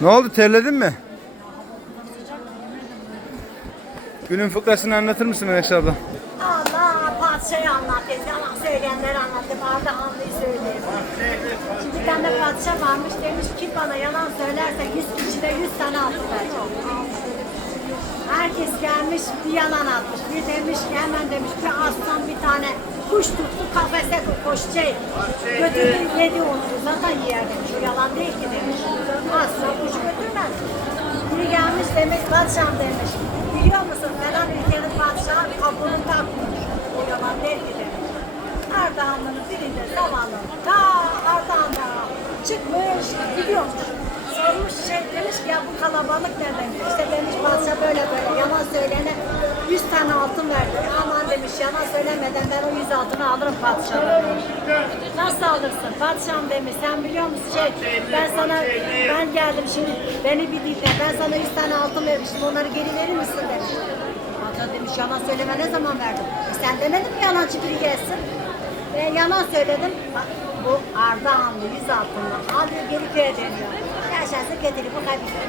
Ne oldu terledin mi? Günün fıkrasını anlatır mısın Menekşe abla? Allah padişahı anlattı. Yalan söyleyenleri anlattı. Arda Hanlı'yı söyleyeyim. Şimdi bir tane padişah varmış demiş ki bana yalan söylerse 100 kişide 100 tane altın verecek. Herkes gelmiş bir yalan atmış. Bir demiş ki hemen demiş bir aslan bir tane kuş tuttu kafese koşacak. Götürdü yedi onu. Zaten yer demiş. O yalan değil ki demiş. Demiş padişahım demiş. Biliyor musun falan ülkenin padişahı kabuğunu takmış. O yalan değil ki demiş. Ardahanlı'nın birinde zavallı ta Ardahan'da çıkmış gidiyormuş. Sormuş şey demiş ki ya bu kalabalık nereden? İşte demiş padişah böyle böyle yalan söyleyene 100 tane altın verdi. Aman demiş yalan söylemeden ben o 100 altını alırım padişah'a demiş. Nasıl alırsın? Padişahım demiş sen biliyor musun şey ben sana ben geldim şimdi beni bir dinle ben sana 100 tane altın vermiştim onları geri verir misin demiş. Padişah demiş yalan söyleme ne zaman verdim? E sen demedin mi yalancı biri gelsin? Ben yalan söyledim. Bu Ardahanlı yüz altınla alıyor geri köye dönüyor. Yaşasın getirip bu kaybediyor.